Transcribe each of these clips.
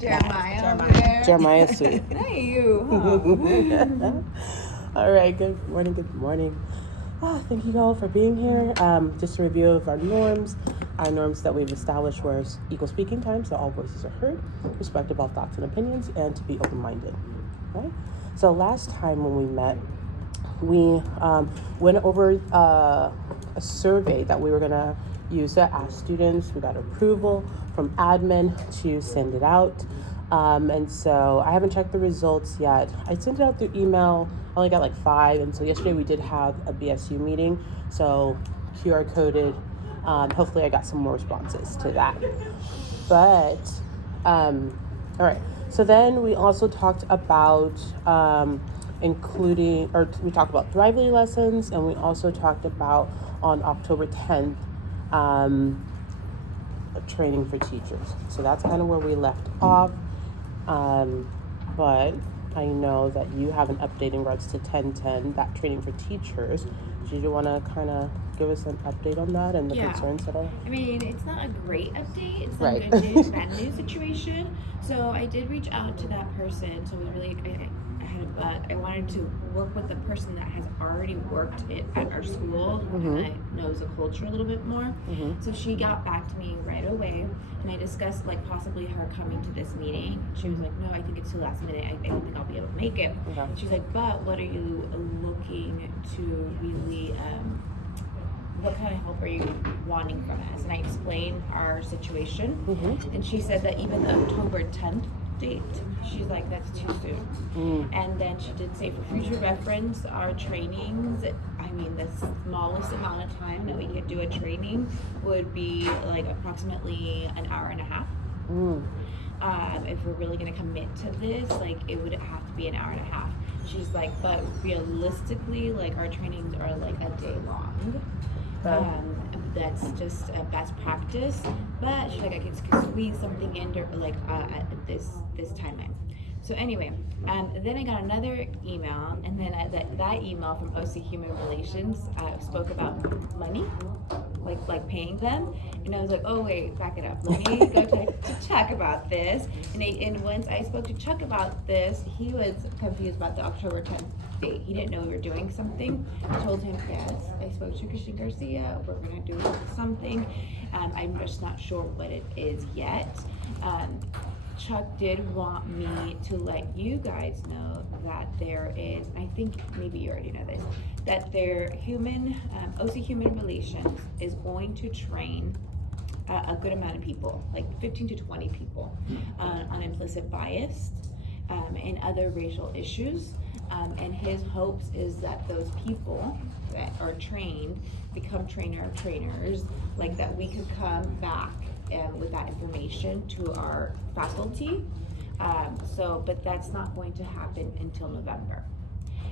Jeremiah over there. Jeremiah Sweet. Hey, you. Huh? All right, good morning, good morning. Thank you all for being here. Just a review of our norms that we've established where it's equal speaking time, so all voices are heard, respect of all thoughts and opinions, and to be open-minded. Right? So last time when we met, we went over a survey that we were going to use to ask students. We got approval from admin to send it out. And so I haven't checked the results yet. I sent it out through email. I only got like 5. And so yesterday we did have a BSU meeting. So QR coded. Hopefully I got some more responses to that. But, all right. So then we also talked about we talked about Thrively lessons, and we also talked about on October 10th, training for teachers. So that's kind of where we left off. But I know that you have an update in regards to 1010, that training for teachers. Did you want to kind of give us an update on that and the concerns that are? I mean, it's not a great update. It's not right. a good news, bad news situation. So I did reach out to that person. So it was really, I wanted to work with the person that has already worked at our school and knows the culture a little bit more. So she got back to me right away, and I discussed like possibly her coming to this meeting. She was like, no, I think it's too last minute. I don't think I'll be able to make it. Okay. She's like, but what are you looking to really, what kind of help are you wanting from us? And I explained our situation, and she said that even the October 10th date, she's like, that's too soon. And then she did say for future reference, our trainings, I mean, the smallest amount of time that we could do a training would be like approximately an hour and a half. If we're really going to commit to this, like it would have to be an hour and a half. She's like, but realistically, like our trainings are like a day long. That's just a best practice, but she's like, I could squeeze something in at this timeline. So anyway, then I got another email, and then that email from OC Human Relations spoke about money, like paying them, and I was like, oh wait, back it up. Let me go to Chuck about this. And once I spoke to Chuck about this, he was confused about the October 10th date. He didn't know we were doing something. I told him, yes, I spoke to Christian Garcia. We're gonna do something. I'm just not sure what it is yet. Chuck did want me to let you guys know that there is, I think maybe you already know this, that their OC Human Relations is going to train a good amount of people, like 15 to 20 people, on implicit bias and other racial issues. And his hopes is that those people that are trained become trainers, like that we could come back with that information to our faculty. But that's not going to happen until November.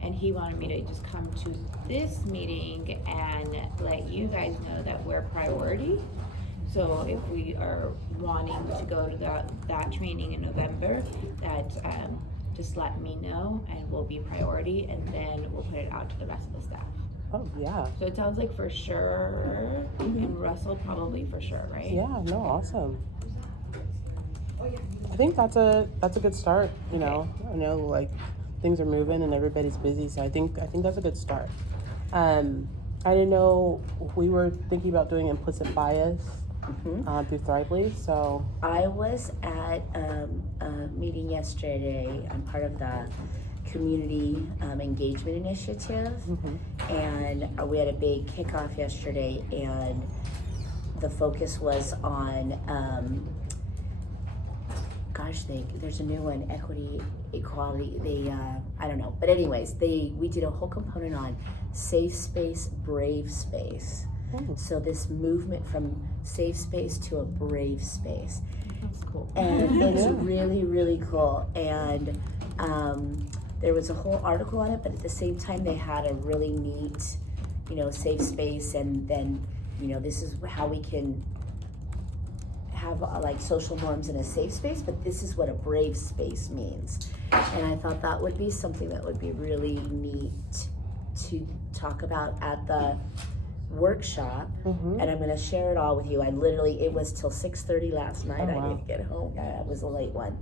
And he wanted me to just come to this meeting and let you guys know that we're priority. So if we are wanting to go to that training in November, that just let me know and we'll be priority, and then we'll put it out to the rest of the staff. Oh, yeah. So it sounds like for sure, and Russell probably for sure, right? Yeah, no, awesome. I think that's a good start, you know. I know like things are moving and everybody's busy, so I think that's a good start. I didn't know we were thinking about doing implicit bias through Thrively, so I was at a meeting yesterday. I'm part of the community engagement initiative, and we had a big kickoff yesterday, and the focus was on there's a new one, equity, equality, I don't know, but anyways, we did a whole component on safe space, brave space. So this movement from safe space to a brave space. That's cool. And it's really, really cool. And there was a whole article on it, but at the same time they had a really neat, safe space, and then, this is how we can have like social norms in a safe space, but this is what a brave space means. And I thought that would be something that would be really neat to talk about at the workshop, Mm-hmm. and I'm going to share it all with you. It was till 6:30 last night. Oh, I wow. didn't get home. It was a late one.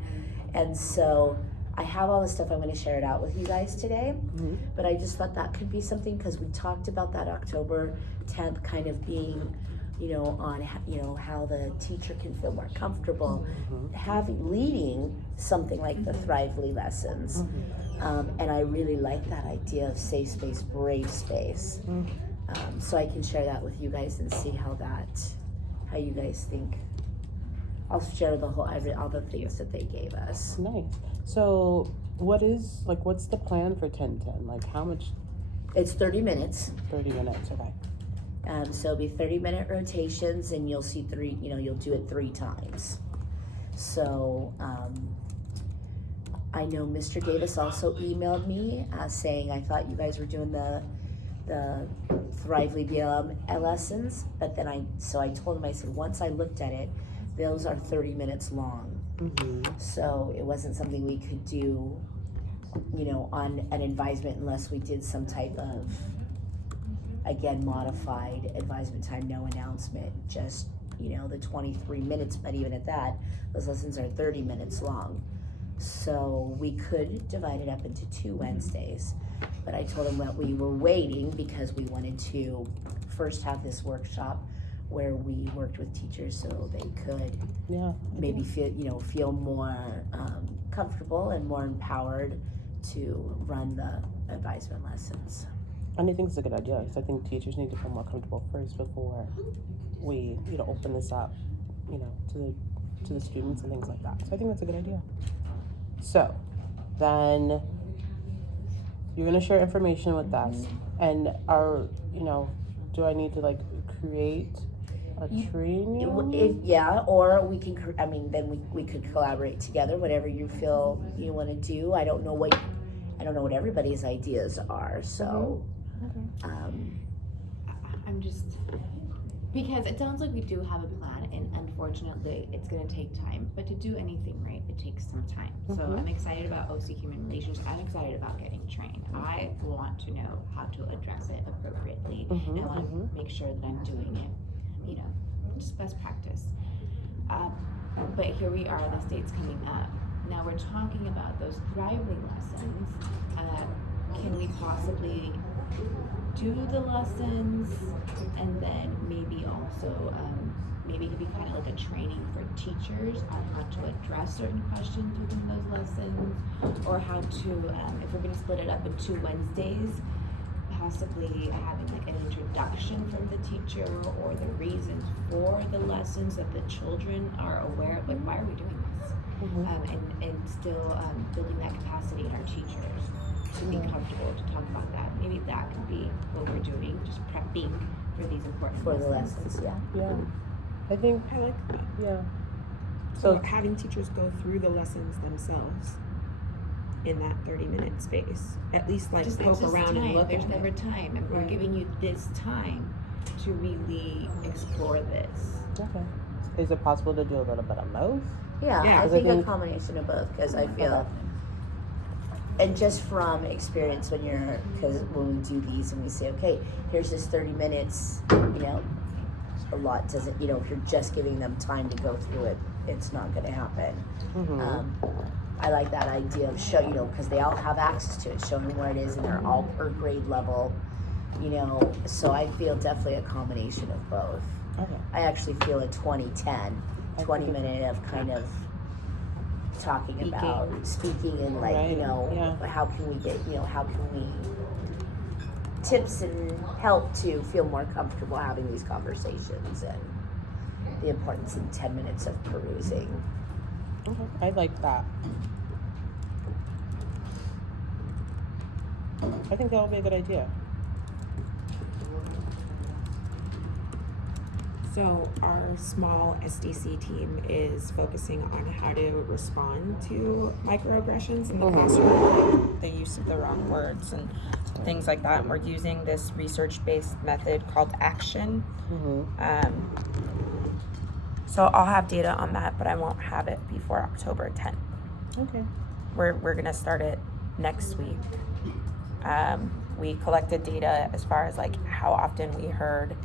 And so I have all the stuff. I'm going to share it out with you guys today. Mm-hmm. But I just thought that could be something, because we talked about that October 10th kind of being, on, how the teacher can feel more comfortable leading something like the Thrively lessons. And I really like that idea of safe space, brave space. So I can share that with you guys and see how you guys think. I'll share all the things that they gave us. Nice. So what's the plan for 10-10? Like how much? It's 30 minutes. 30 minutes, okay. So it'll be 30-minute rotations, and you'll see you'll do it 3 times. So I know Mr. Davis also emailed me saying, I thought you guys were doing the Thrively BLM lessons, but then I told him, I said, once I looked at it, those are 30 minutes long. So it wasn't something we could do, on an advisement unless we did some type of, again, modified advisement time, no announcement, just, the 23 minutes, but even at that, those lessons are 30 minutes long. So we could divide it up into 2 Wednesdays, but I told him that we were waiting because we wanted to first have this workshop where we worked with teachers so they could maybe feel more comfortable and more empowered to run the advisement lessons. And I think it's a good idea, because I think teachers need to feel more comfortable first before we, open this up, to the students and things like that. So I think that's a good idea. So then you're gonna share information with us, and do I need to create a training? Or we can. Then we could collaborate together. Whatever you feel you want to do. I don't know what everybody's ideas are. So, I'm just, because it sounds like we do have a plan, and unfortunately it's going to take time, but to do anything right, it takes some time. So I'm excited about OC Human Relations. I'm excited about getting trained. I want to know how to address it appropriately, and I want to make sure that I'm doing it, just best practice. But here we are, the state's coming up. Now we're talking about those Thrively lessons. Can we possibly do the lessons, and then maybe also maybe it could be kind of like a training for teachers on how to address certain questions within those lessons, or how to, if we're going to split it up in 2 Wednesdays, possibly having like an introduction from the teacher or the reasons for the lessons, that the children are aware of, why are we doing this, and still building that capacity in our teachers to be comfortable to talk about that. Maybe that could be what we're doing, just prepping for these important the lessons. Yeah. I think, I like that. yeah. So having teachers go through the lessons themselves in that 30-minute space, at least poke around and look. There's never time, and we're giving you this time to really explore this. Okay. Is it possible to do a little bit of both? Yeah, I think a combination of both, because I feel, and just from experience, because when we do these and we say, okay, here's this 30 minutes, a lot doesn't, if you're just giving them time to go through it, it's not going to happen. I like that idea of because they all have access to it, showing where it is, and they're all per grade level, so I feel definitely a combination of both. Okay. I actually feel a 20-10, 20 minute of kind of talking about speaking and how can we get, how can we tips and help to feel more comfortable having these conversations, and the importance in 10 minutes of perusing. Okay. I like that. I think that would be a good idea. So our small SDC team is focusing on how to respond to microaggressions in the classroom, like the use of the wrong words and things like that. And we're using this research-based method called ACTION. So I'll have data on that, but I won't have it before October 10th. Okay. We're gonna start it next week. We collected data as far as how how often we heard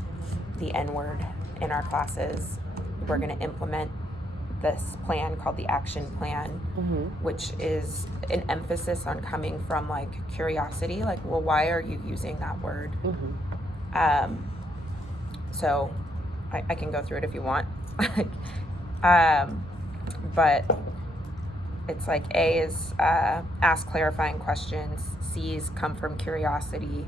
the N-word in our classes. We're going to implement this plan called the action plan, which is an emphasis on coming from like curiosity, like, well, why are you using that word? So I can go through it if you want. But it's like A is ask clarifying questions, C is come from curiosity,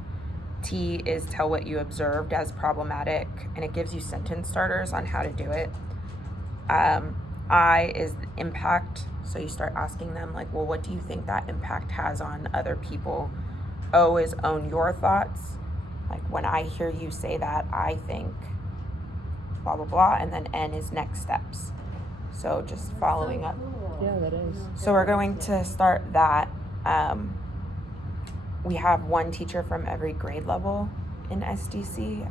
T is tell what you observed as problematic, and it gives you sentence starters on how to do it. I is impact, so you start asking them like, well, what do you think that impact has on other people? O is own your thoughts, like when I hear you say that, I think blah blah blah, and then N is next steps, so just following up. Yeah, that is. So we're going to start that. We have one teacher from every grade level in SDC,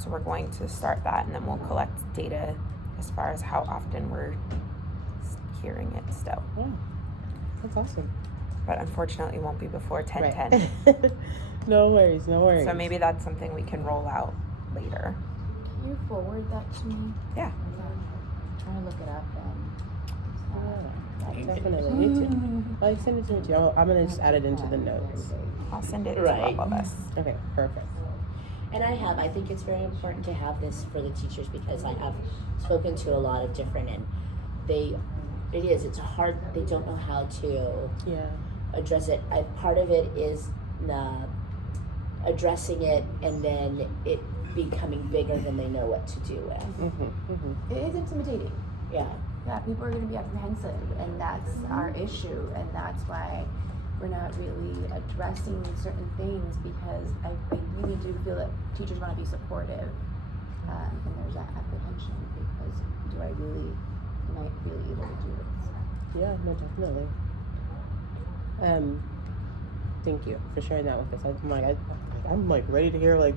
so we're going to start that, and then we'll collect data as far as how often we're hearing it still. Yeah, that's awesome. But unfortunately, it won't be before 10:10. Right. No worries. So maybe that's something we can roll out later. Can you forward that to me? Yeah. I'm trying to look it up. Definitely. Me too. I'll send it to me too. I'm gonna just add it into the notes. I'll send it Right. to all of us. Okay, perfect. And I think it's very important to have this for the teachers because I have spoken to a lot of different, and it's a hard, they don't know how to address it. Part of it is addressing it and then it becoming bigger than they know what to do with. It is intimidating. Yeah. Yeah, people are going to be apprehensive, and that's our issue, and that's why we're not really addressing certain things, because I really do feel that teachers want to be supportive, and there's that apprehension because am I really able to do this? Yeah, no, definitely. Thank you for sharing that with us. I'm like ready to hear like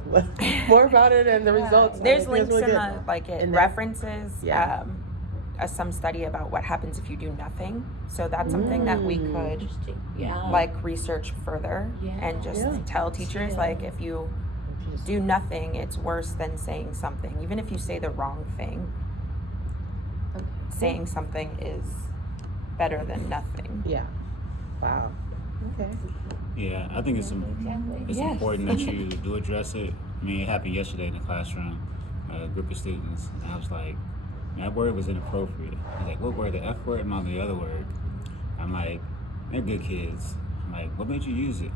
more about it and the results. There's I think links it's really in good. the like it In there? references some study about what happens if you do nothing. So that's something that we could Interesting. Yeah. like research further and just tell teachers like if you do nothing, it's worse than saying something. Even if you say the wrong thing, saying something is better than nothing. Yeah. Wow. Okay. Yeah, I think it's important that you do address it. I mean, it happened yesterday in the classroom. A group of students, and I was like, that word was inappropriate. He's like, what word? The F word? And on the other word. I'm like, they're good kids. I'm like, what made you use it?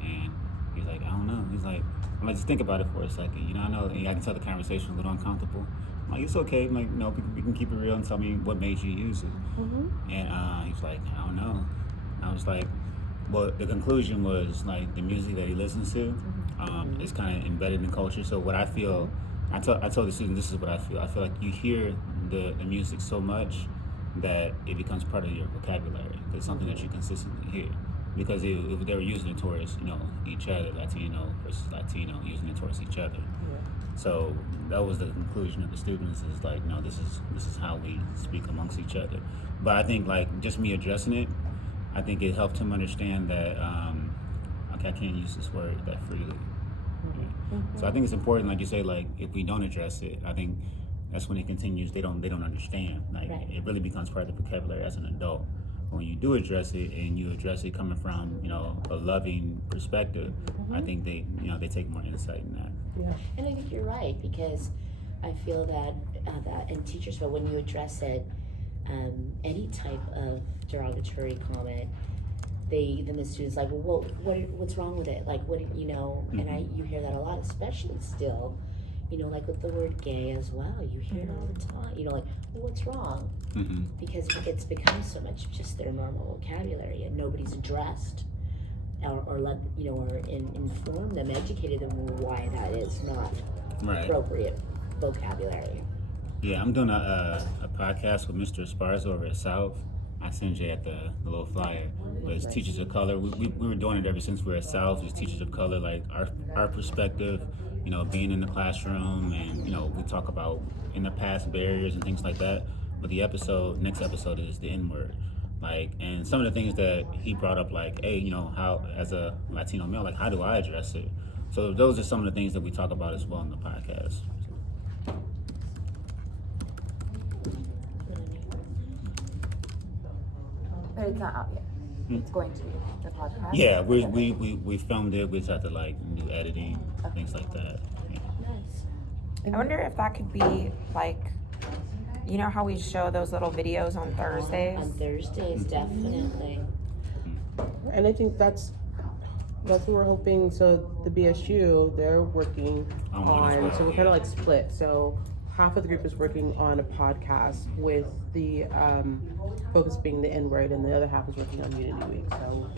And he's like, I don't know. He's like, I'm like, just think about it for a second. You know, I know, and I can tell the conversation was a little uncomfortable. I'm like, it's okay. I'm like, no, we can keep it real and tell me what made you use it. And he was like, I don't know. I was like, well, the conclusion was like the music that he listens to is kind of embedded in culture. So what I feel, I told the student, this is what I feel. I feel like you hear the music so much that it becomes part of your vocabulary. It's something that you consistently hear. Because if they were using it towards, each other, Latino versus Latino, using it towards each other. Yeah. So that was the conclusion of the students is like, no, this is how we speak amongst each other. But I think like just me addressing it, I think it helped him understand that okay, I can't use this word that freely. So I think it's important, like you say, like if we don't address it, I think that's when it continues. They don't understand. Like it really becomes part of the vocabulary as an adult. But when you do address it, and you address it coming from a loving perspective, I think they take more insight in that. Yeah. And I think you're right because I feel that in teachers, but when you address it, any type of derogatory comment, then the students like, well, what's wrong with it? Like, and you hear that a lot, especially still, like with the word gay as well. You hear it all the time. Like, well, what's wrong? Because it's become so much just their normal vocabulary, and nobody's addressed or let or inform them, educated them why that is not appropriate vocabulary. Yeah, I'm doing a podcast with Mr. Esparza over at South. I send you at the little flyer. But it's teachers of color. We were doing it ever since we were at South. It's teachers of color, like our perspective, being in the classroom, and we talk about in the past barriers and things like that. But the next episode is the N-word. Like, and some of the things that he brought up, like, hey, how as a Latino male, like, how do I address it? So those are some of the things that we talk about as well in the podcast. But it's not out yet. It's going to be the podcast. Yeah, we filmed it. We just have to like do editing, things like that. Yeah. Nice. I wonder if that could be like, you know how we show those little videos on Thursdays? On Thursdays, definitely. And I think that's what we're hoping. So the BSU, they're working On one as on, well, so we're yeah. kind of like split. So half of the group is working on a podcast with the focus being the N-word, and the other half is working on Unity Week. So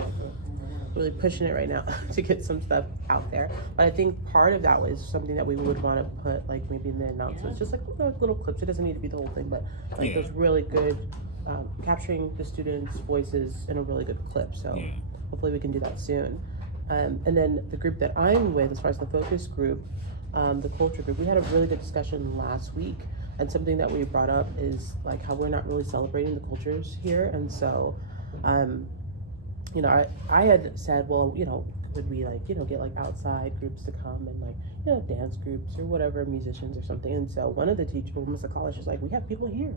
we're really pushing it right now to get some stuff out there. But I think part of that was something that we would want to put like maybe in the announcements, just like little clips. It doesn't need to be the whole thing, but like Yeah. those really good capturing the students' voices in a really good clip. So Yeah. hopefully we can do that soon. And then the group that I'm with, as far as the focus group, the culture group, we had a really good discussion last week. And something that we brought up is like how we're not really celebrating the cultures here. And so, you know, I had said, well, you know, could we like, you know, get like outside groups to come and like, you know, dance groups or whatever, musicians or something. And so one of the teachers from the college was like, we have people here.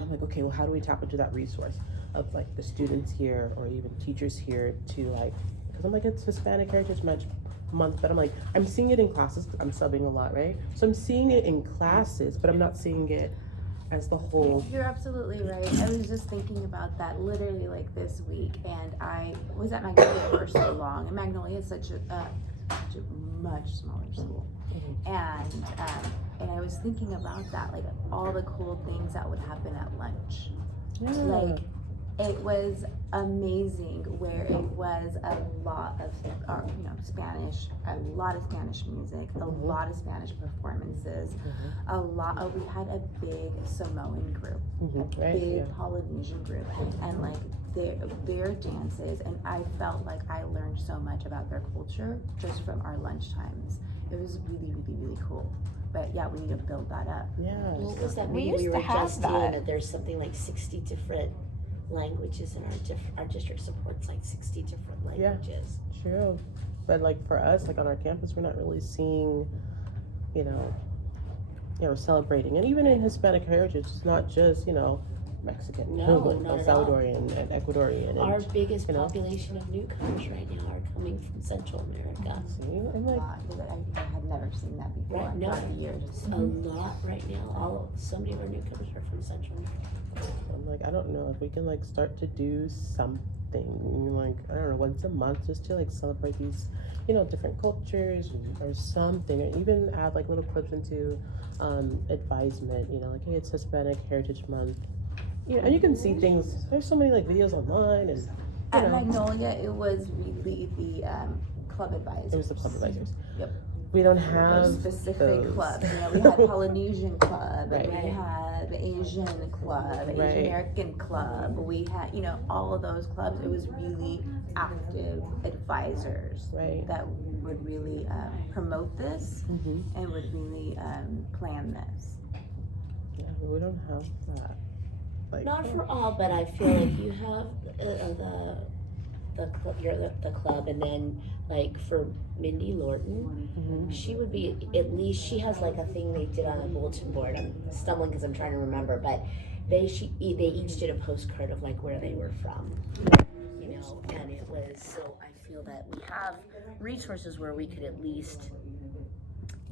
I'm like, okay, well, how do we tap into that resource of like the students here or even teachers here to like, because I'm like, it's Hispanic Heritage Month, but I'm like, I'm seeing it in classes. I'm subbing a lot, right? So I'm seeing it in classes, but I'm not seeing it as the whole. You're absolutely right. I was just thinking about that literally like this week, and I was at Magnolia for so long, and Magnolia is such a much smaller school, and I was thinking about that, like all the cool things that would happen at lunch. Yeah. Like it was amazing where it was a lot of Spanish, a lot of Spanish music, a lot of Spanish performances, a lot of, we had a big Samoan group, a Right, big yeah. Polynesian group, and like their dances, and I felt like I learned so much about their culture just from our lunch times. It was really, really, really cool. But yeah, we need to build that up. Yeah. What was that We meeting used we to were have just that. in? That there's something like 60 different languages in our district supports like 60 different Yeah. languages. True. But like for us, like on our campus, we're not really seeing, you know, celebrating. And even in Hispanic heritage, it's not just, you know, Mexican, No, but not at all. Salvadorian and Ecuadorian. Our And, biggest you know. population of newcomers right now are coming from Central America. see, I'm like, I had never seen that before. Right, no. 5 years. A lot right now. So many of our newcomers are from Central America. I'm like, I don't know if we can like start to do something like, I don't know, once a month just to like celebrate these, you know, different cultures or something, or even add like little clips into advisement, you know, like, hey, it's Hispanic Heritage Month. Yeah, and you can see things, there's so many like videos online and, you At know, Magnolia, it was really the club advisors. it was the club advisors. Yep. We don't Those have specific those. clubs. You know, we had Polynesian club, Right. and we had Asian club, Asian Right. American club. We had, you know, all of those clubs. It was really active advisors Right. that would really promote this Mhm. and would really plan this. Yeah, we don't have that. Like, Not for all, but I feel like you have the club, and then like for Mindy Lorton, Mhm. she would be, at least she has like a thing they did on a bulletin board. I'm stumbling because I'm trying to remember, but they each did a postcard of like where they were from, you know, and it was, so I feel that we have resources where we could at least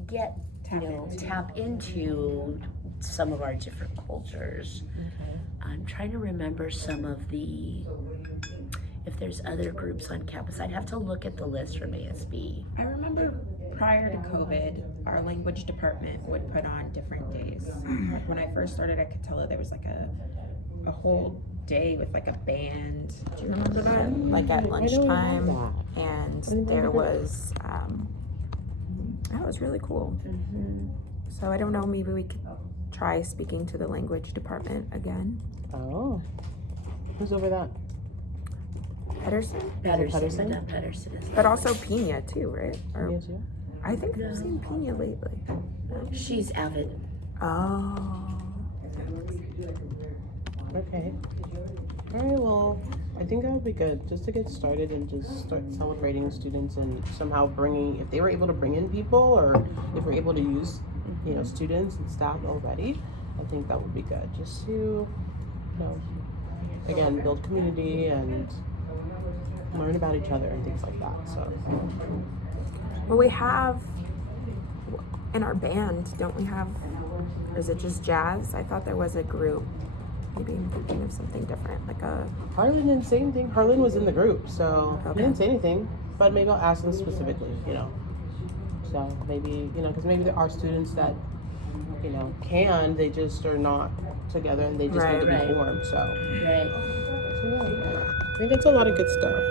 get, tap into some of our different cultures. I'm trying to remember some of the, if there's other groups on campus. I'd have to look at the list from ASB. I remember prior to COVID, our language department would put on different days. Like when I first started at Catella, there was like a whole day with like a band. Do you remember that? Like at lunchtime, and there was that was really cool. So I don't know, maybe we could try speaking to the language department again. Oh. Who's over that? Pedersen, Pedersen, Madame Pedersen is. but also Pina too, right? Or, Yes, yeah. I think I've seen Pina lately. She's avid. Oh. Okay. All right, well, I think that would be good just to get started and just start celebrating students and somehow bringing, if they were able to bring in people or if we're able to use, students and staff already, I think that would be good just to, again, build community and learn about each other and things like that. So, Well, we have in our band, don't we have, or is it just jazz? I thought there was a group. Maybe I'm thinking of something different, like a. Harlan didn't say anything. Harlan was in the group, so Okay. he didn't say anything. But maybe I'll ask him specifically, So maybe, because maybe there are students that, they just are not together and they just need to be Right. formed. So, Right. I think that's a lot of good stuff.